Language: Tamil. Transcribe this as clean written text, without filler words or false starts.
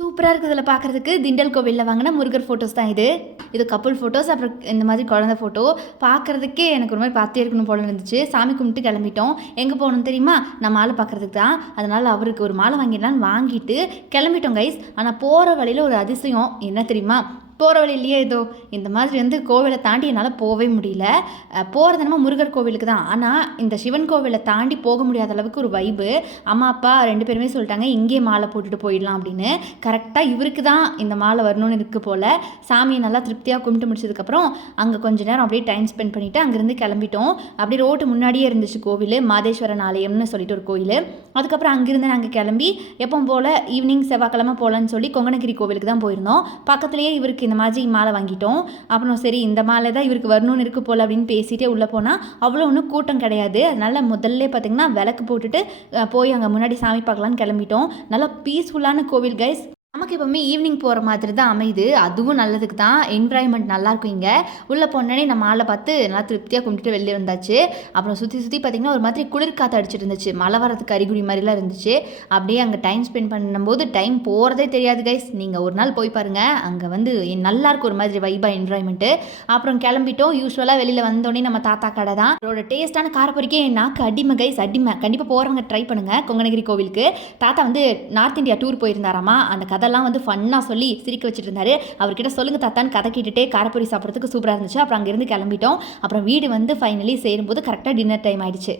சூப்பரா இருக்குது இதில பார்க்குறதுக்கு. திண்டல் கோவில்ல வாங்குன முருகர் ஃபோட்டோஸ் தான் இது. இது கப்புள் ஃபோட்டோஸ், அப்புறம் இந்த மாதிரி குழந்தை ஃபோட்டோ. பார்க்குறதுக்கே எனக்கு ஒரு மாரி பார்த்தே இருக்கணும் போல இருந்துச்சு. சாமி கும்பிட்டு கிளம்பிட்டோம். எங்கே போகணும் தெரியுமா? நம்ம மாலை பார்க்குறதுக்கு தான். அதனால் அவருக்கு ஒரு மாலை வாங்கிடலான்னு வாங்கிட்டு கிளம்பிட்டோம் கைஸ். ஆனால் போகிற வழியில ஒரு அதிசயம் என்ன தெரியுமா? போகிற வழியிலேயே ஏதோ இந்த மாதிரி வந்து கோவிலை தாண்டி என்னால் போகவே முடியல. போகிறது என்னமோ முருகர் கோவிலுக்கு தான். ஆனால் இந்த சிவன் கோவிலை தாண்டி போக முடியாத அளவுக்கு ஒரு வைப்பு. அம்மா அப்பா 2 பேருமே சொல்லிட்டாங்க இங்கேயே மாலை போட்டுட்டு போயிடலாம் அப்படின்னு. கரெக்டாக இவருக்கு தான் இந்த மாலை வரணும்னு இருக்குது போல். சாமியை நல்லா திருப்தியாக கும்பிட்டு முடிச்சதுக்கப்புறம் அங்கே கொஞ்ச நேரம் அப்படியே டைம் ஸ்பெண்ட் பண்ணிவிட்டு அங்கேருந்து கிளம்பிட்டோம். அப்படியே ரோட்டு முன்னாடியே இருந்துச்சு கோவில். மாதேஸ்வரன் ஆலயம்னு சொல்லிட்டு ஒரு கோயில். அதுக்கப்புறம் அங்கேருந்து நாங்கள் கிளம்பி எப்பவும் போல் ஈவினிங் செவ்வாய்க்கிழமை போகலான்னு சொல்லி கொங்கனகிரி கோவிலுக்கு தான் போயிருந்தோம். பக்கத்துலேயே இவருக்கு இந்த மாதிரி மாலை வாங்கிட்டோம். அப்புறம் சரி இந்த மாலை தான் இவருக்கு வரணும்னு இருக்குது போல் அப்படின்னு பேசிகிட்டே உள்ளே போனால் அவ்வளோ ஒன்றும் கூட்டம் கிடையாது. அதனால் முதல்ல பார்த்திங்கன்னா விளக்கு போட்டுட்டு போய் அங்கே முன்னாடி சாமி பார்க்கலான்னு கிளம்பிட்டோம். நல்லா பீஸ்ஃபுல்லான கோவில் கைஸ். நமக்கு எப்போவுமே ஈவினிங் போகிற மாதிரி தான் அமையுது. அதுவும் நல்லதுக்கு தான். என்விரான்மெண்ட் நல்லாயிருக்கும் இங்கே. உள்ளே போனோடனே நம்ம மாலை பார்த்து நல்லா திருப்தியாக கும்பிட்டுட்டு வெளியே வந்தாச்சு. அப்புறம் சுற்றி பார்த்திங்கன்னா ஒரு மாதிரி குளிர் காற்று அடிச்சிட்டு இருந்துச்சு. மழை வரதுக்கு அறிகுறி மாதிரிலாம் இருந்துச்சு. அப்படியே அங்கே டைம் ஸ்பெண்ட் பண்ணும்போது டைம் போகிறதே தெரியாது கைஸ். நீங்கள் ஒரு நாள் போய் பாருங்கள். அங்கே வந்து நல்லாயிருக்கும் ஒரு மாதிரி வைபாக என்விரான்மெண்ட்டு. அப்புறம் கிளம்பிட்டோம். யூஸ்வலாக வெளியில் வந்தோடனே நம்ம தாத்தா கடை தான். அதோட டேஸ்ட்டான காரப்பொரிக்கே நாக்கு அடிமை கைஸ், அடிமை. கண்டிப்பாக போகிறவங்க ட்ரை பண்ணுங்கள் கொங்கனகிரி கோவிலுக்கு. தாத்தா வந்து நார்த் இந்தியா டூர் போயிருந்தாராமா. அந்த அதெல்லாம் வந்து ஃபன்னாக சொல்லி சிரிக்க வச்சுட்டு இருந்தாரு. அவர்கிட்ட சொல்லுங்கள் தாத்தான்னு கதை கேட்டுகிட்டே காரப்பொரி சாப்பிட்றதுக்கு சூப்பராக இருந்துச்சு. அப்புறம் அங்கேருந்து கிளம்பிட்டோம். அப்புறம் வீடு வந்து ஃபைனலி சேரும்போது கரெக்டாக டின்னர் டைம் ஆயிடுச்சு.